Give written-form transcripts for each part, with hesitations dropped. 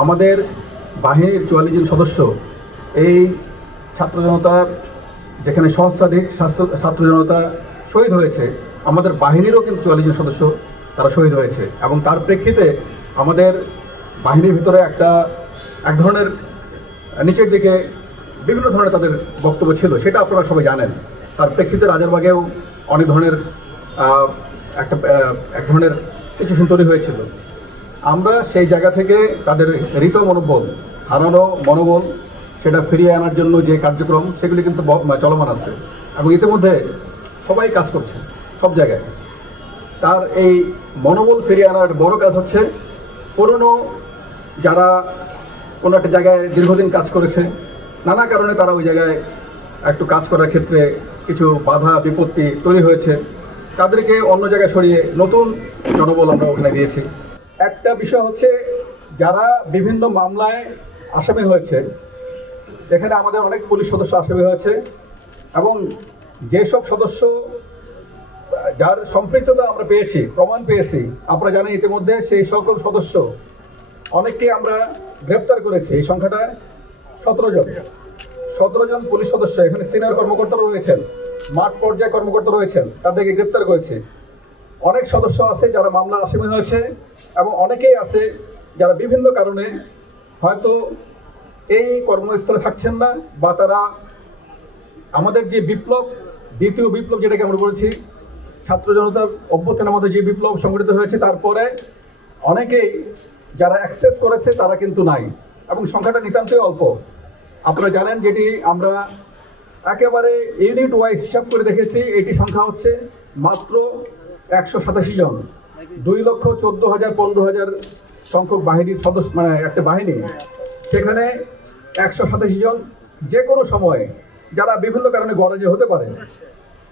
আমাদের বাহিনীর 44 জন সদস্য এই ছাত্র জনতার যেখানে সহস্রাধিক ছাত্র জনতা শহীদ হয়েছে, আমাদের বাহিনীরও কিন্তু 44 জন সদস্য তারা শহীদ হয়েছে। এবং তার প্রেক্ষিতে আমাদের বাহিনীর ভিতরে এক ধরনের নিচের দিকে বিভিন্ন ধরনের তাদের বক্তব্য ছিল, সেটা আপনারা সবাই জানেন। তার প্রেক্ষিতে রাজারবাগেও অনেক ধরনের এক ধরনের সিচুয়েশন তৈরি হয়েছিল। আমরা সেই জায়গা থেকে তাদের হৃত মনোবল, হারানো মনোবল সেটা ফিরিয়ে আনার জন্য যে কার্যক্রম সেগুলি কিন্তু চলমান আছে এবং ইতিমধ্যে সবাই কাজ করছে সব জায়গায়। তার এই মনোবল ফিরিয়ে আনার বড় কাজ হচ্ছে পুরনো যারা কোনো একটা জায়গায় দীর্ঘদিন কাজ করেছে, নানা কারণে তারা ওই জায়গায় একটু কাজ করার ক্ষেত্রে কিছু বাধা বিপত্তি তৈরি হয়েছে, তাদেরকে অন্য জায়গায় সরিয়ে নতুন জনবল আমরা ওখানে দিয়েছি। একটা বিষয় হচ্ছে যারা বিভিন্ন মামলায় আসামি হয়েছে, যেখানে আমাদের অনেক পুলিশ সদস্য আসামি হয়েছে এবং যেসব সদস্য যার সম্পৃক্ততা আমরা পেয়েছি, প্রমাণ পেয়েছি, আপনারা জানেন ইতিমধ্যে সেই সকল সদস্য অনেককে আমরা গ্রেপ্তার করেছি। এই সংখ্যাটা 17 জন পুলিশ সদস্য, এখানে সিনিয়র কর্মকর্তারা রয়েছেন, মাঠ পর্যায়ে কর্মকর্তা রয়েছেন, তাদেরকে গ্রেপ্তার করেছে। অনেক সদস্য আছে যারা মামলা আসামি হয়েছে এবং অনেকেই আছে যারা বিভিন্ন কারণে হয়তো এই কর্মস্থলে থাকছেন না, বা তারা আমাদের যে বিপ্লব, দ্বিতীয় বিপ্লব যেটাকে আমরা বলেছি, ছাত্র জনতার অভ্যুত্থানের মধ্যে যে বিপ্লব সংগঠিত হয়েছে, তারপরে অনেকেই যারা অ্যাক্সেস করেছে তারা কিন্তু নাই এবং সংখ্যাটা নিতান্তই অল্প। আপনারা জানেন যেটি আমরা একেবারে ইউনিট ওয়াইজ হিসাব করে দেখেছি, এটি সংখ্যা হচ্ছে মাত্র 187 জন। 2,14,000 15,000 সংখ্যক বাহিনীর সদস্য, মানে একটা বাহিনী, সেখানে 187 জন যে কোনো সময় যারা বিভিন্ন কারণে গরহাজি হতে পারে,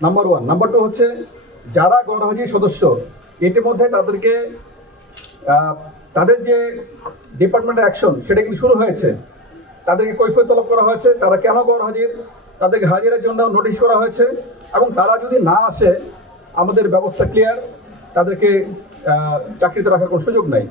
নাম্বার 1। নাম্বার 2 হচ্ছে যারা গরহাজি সদস্য, ইতিমধ্যে তাদেরকে তাদের যে ডিপার্টমেন্টের অ্যাকশন সেটা কিন্তু শুরু হয়েছে, তাদেরকে কৈফিয়ত তলব করা হয়েছে, তারা কেন গরহাজির, তাদেরকে হাজিরের জন্য নোটিশ করা হয়েছে এবং তারা যদি না আসে আমাদের ব্যবস্থা ক্লিয়ার, তাদেরকে চাকরিতে রাখার কোনো সুযোগ নাই।